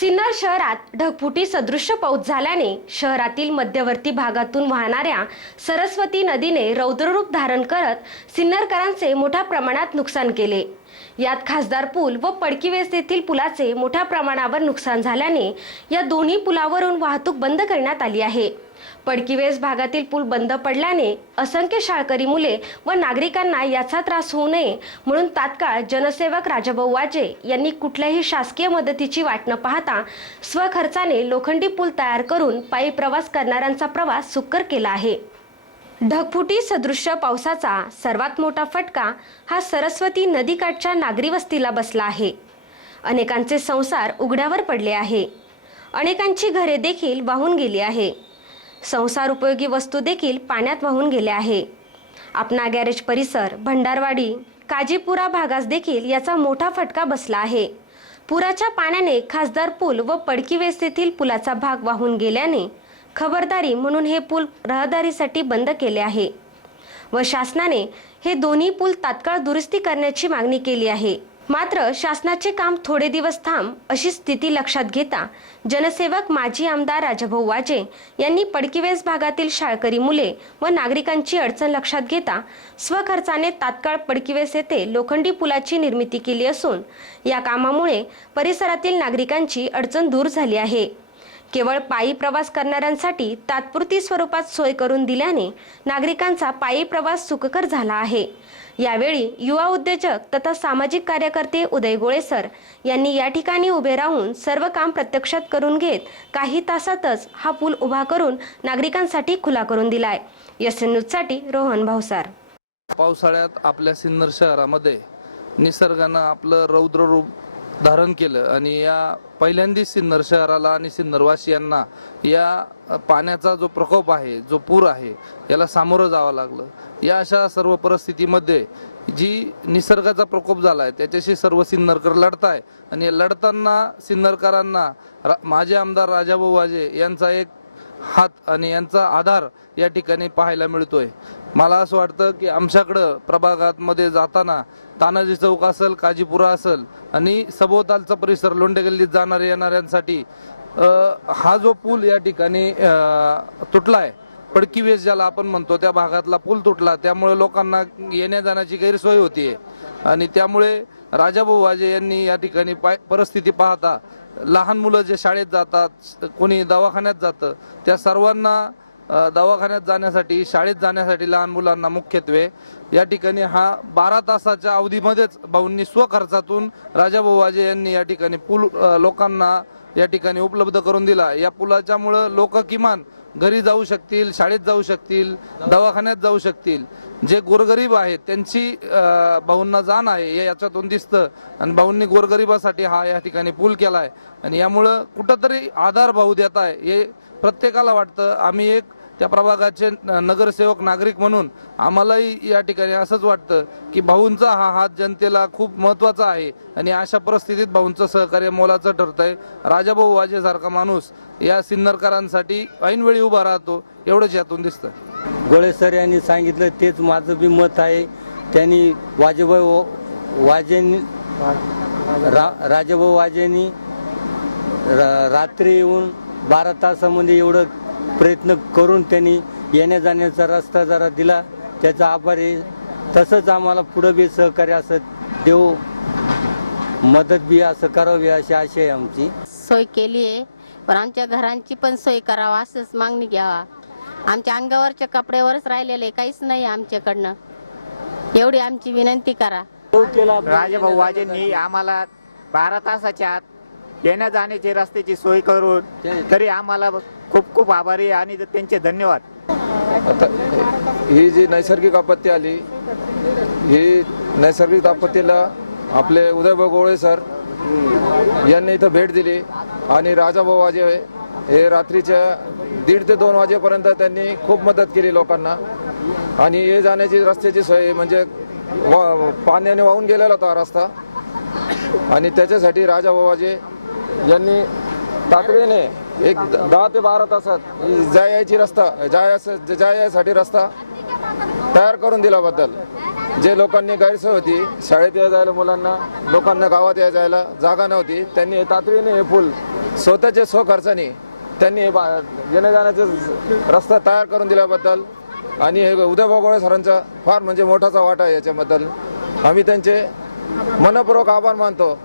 सिन्नर शहरात ढगफुटी सदृश्य पाऊस झाल्याने शहरातील मध्यवर्ती भागातून वाहणाऱ्या सरस्वती नदीने रौद्ररूप धारण करत सिन्नरकरांचे मोठ्या प्रमाणात नुकसान केले. यात खासदार पूल व पडकीवेस येथील पुलाचे मोठ्या प्रमाणावर नुकसान झाल्याने या दोन्ही पुलावरून वाहतूक बंद करण्यात आली आहे. पडकीवेस भागातील पूल बंद पडल्याने असंख्य शाळकरी मुले व नागरिकांना याचा त्रास होऊ नये म्हणून तात्काळ जनसेवक राजाभाऊ वाजे यांनी कुठल्याही शासकीय मदतीची वाट न पाहता स्वखर्चाने लोखंडी पूल तयार करून पायी प्रवास करणाऱ्यांचा प्रवास सुकर केला आहे. ढगफुटी सदृश्य पावसाचा सर्वात मोठा फटका हा सरस्वती नदीकाठच्या नागरी वस्तीला बसला आहे. अनेकांचे संसार उघड्यावर पडले आहे. अनेकांची घरे देखील वाहून गेली आहे. संसार उपयोगी वस्तू देखील पाण्यात वाहून गेल्या आहे. आपणा गॅरेज परिसर भंडारवाडी काजीपुरा भागास देखील याचा मोठा फटका बसला आहे. पुराच्या पाण्याने खासदार पूल व पडकीवेस येथील पुलाचा भाग वाहून गेल्याने खबरदारी म्हणून हे पूल रहदारीसाठी बंद केले आहे. व शासनाने हे दोन्ही पूल तात्काळ दुरुस्ती करण्याची मागणी केली आहे. मात्र शासनाचे काम थोडे दिवस थांब अशी स्थिती लक्षात घेता जनसेवक माजी आमदार राजाभाऊ वाजे यांनी पडकीवेस भागातील शाळकरी मुले व नागरिकांची अडचण लक्षात घेता स्वखर्चाने तात्काळ पडकीवेस येथे लोखंडी पुलाची निर्मिती केली असून या कामामुळे परिसरातील नागरिकांची अडचण दूर झाली आहे. केवळ पायी प्रवास करणाऱ्यांसाठी तात्पुरती स्वरूपात सोय करून दिल्याने नागरिकांचा पायी प्रवास सुखकर झाला आहे. यावेळी युवा उद्योजक तथा सामाजिक कार्यकर्ते उदय गोळेसर यांनी या ठिकाणी उभे राहून सर्व काम प्रत्यक्षात करून घेत काही तासातच हा पूल उभा करून नागरिकांसाठी खुला करून दिलाय. एस न्यूजसाठी रोहन भावसार पावसाळ्यात आपल्या सिन्नर शहरामध्ये निसर्गानं आपलं रौद्र रूप धारण केलं. आणि या पहिल्यांदी सिन्नर शहराला आणि सिन्नरवासियांना या पाण्याचा जो प्रकोप आहे जो पूर आहे याला सामोरं जावं लागलं. या अशा सर्व परिस्थितीमध्ये जी निसर्गाचा प्रकोप झाला आहे त्याच्याशी सर्व सिन्नरकर लढताय. आणि या लढताना सिन्नरकरांना रा- माजी आमदार राजाभाऊ वाजे यांचा एक हात आणि यांचा आधार या ठिकाणी पाहायला मिळतोय. मला असं वाटतं की आमच्याकडं प्रभागात मध्ये जाताना तानाजी चौक असेल काजीपुरा असेल आणि सभोवतालचा परिसर लोंढे गल्लीत जाणाऱ्या येणाऱ्यांसाठी हा जो पूल या ठिकाणी तुटला तुटलाय पडकी वेस ज्याला आपण म्हणतो त्या भागातला पूल तुटला त्यामुळे लोकांना येण्या जाण्याची गैरसोय होतीये. आणि त्यामुळे राजाभाऊ वाजे यांनी या ठिकाणी पाय परिस्थिती पाहता लहान मुलं जे शाळेत जातात कोणी दवाखान्यात जातं त्या सर्वांना दवाखान्यात जाण्यासाठी शाळेत जाण्यासाठी लहान मुलांना मुख्यत्वे या ठिकाणी हा बारा तासाच्या अवधीमध्येच भाऊंनी स्वखर्चातून राजाभाऊ वाजे यांनी या ठिकाणी पूल लोकांना या ठिकाणी उपलब्ध करून दिला. या पुलाच्यामुळं लोक किमान घरी जाऊ शकतील शाळेत जाऊ शकतील दवाखान्यात जाऊ शकतील. जे गोरगरीब आहेत त्यांची भाऊंना जाण आहे हे याच्यातून दिसतं. आणि भाऊंनी गोरगरिबासाठी हा या ठिकाणी पूल केला आहे आणि यामुळं कुठंतरी आधार भाऊ देत आहे हे प्रत्येकाला वाटतं. आम्ही एक त्या प्रभागाचे न- नगरसेवक नागरिक म्हणून आम्हालाही या ठिकाणी असंच वाटतं की भाऊंचा हा हात जनतेला खूप महत्त्वाचा आहे आणि अशा परिस्थितीत भाऊंचं सहकार्य मोलाचं ठरतंय. राजाभाऊ वाजेसारखा माणूस या सिन्नरकरांसाठी ऐनवेळी उभा राहतो एवढंच यातून दिसतं. गोळे सर यांनी सांगितलं तेच माझं बी मत आहे. त्यांनी वाजेभाऊ वाजेंनी रा राजाभाऊ वाजेंनी रा- रात्री येऊन बारा तासामध्ये एवढं प्रयत्न करून त्यांनी येण्या जाण्याचा रस्ता जरा दिला. त्याचा आभार आहे. तसंच आम्हाला पुढं बी सहकार्य असं देऊ मदत बी असं करावी अशी आशा आहे आमची. सोय केली आहे. पण आमच्या घरांची पण सोय करावा असंच मागणी घ्यावा. आमच्या अंगावरच्या कपड्यावरच राहिलेले काहीच नाही आमच्याकडनं. एवढी आमची विनंती करा. राजाभाऊ वाजेंनी आम्हाला बारा तासाच्या आत येण्या जाण्याची रस्त्याची सोय करून तरी आम्हाला खूप खूप आभारी आणि त्यांचे धन्यवाद. आता ही जी नैसर्गिक आपत्ती आली ही नैसर्गिक आपत्तीला आपले उदयभाऊ गोळे सर यांनी इथं भेट दिली आणि राजाभाऊ वाजे हे रात्रीच्या दीड ते दोन वाजेपर्यंत त्यांनी खूप मदत केली लोकांना. आणि ये जाण्याची रस्त्याची सोय म्हणजे वा पाण्याने वाहून गेलेला होता रस्ता. आणि त्याच्यासाठी राजाभाऊ वाजे यांनी तातडीने एक दहा ते बारा तासात जायची रस्ता जायस जायसाठी रस्ता तयार करून दिल्याबद्दल जे लोकांनी गैरसोय होती शाळेत या जायला मुलांना लोकांना गावात या जायला जागा नव्हती त्यांनी तातडीने हे पूल स्वतःच्या स्वखर्चाने त्यांनी हे बा- येण्या जाण्याचा रस्ता तयार करून दिल्याबद्दल आणि हे उदय भोगोळे सरांचा फार म्हणजे मोठाचा वाटा आहे याच्याबद्दल आम्ही त्यांचे मनपूर्वक आभार मानतो.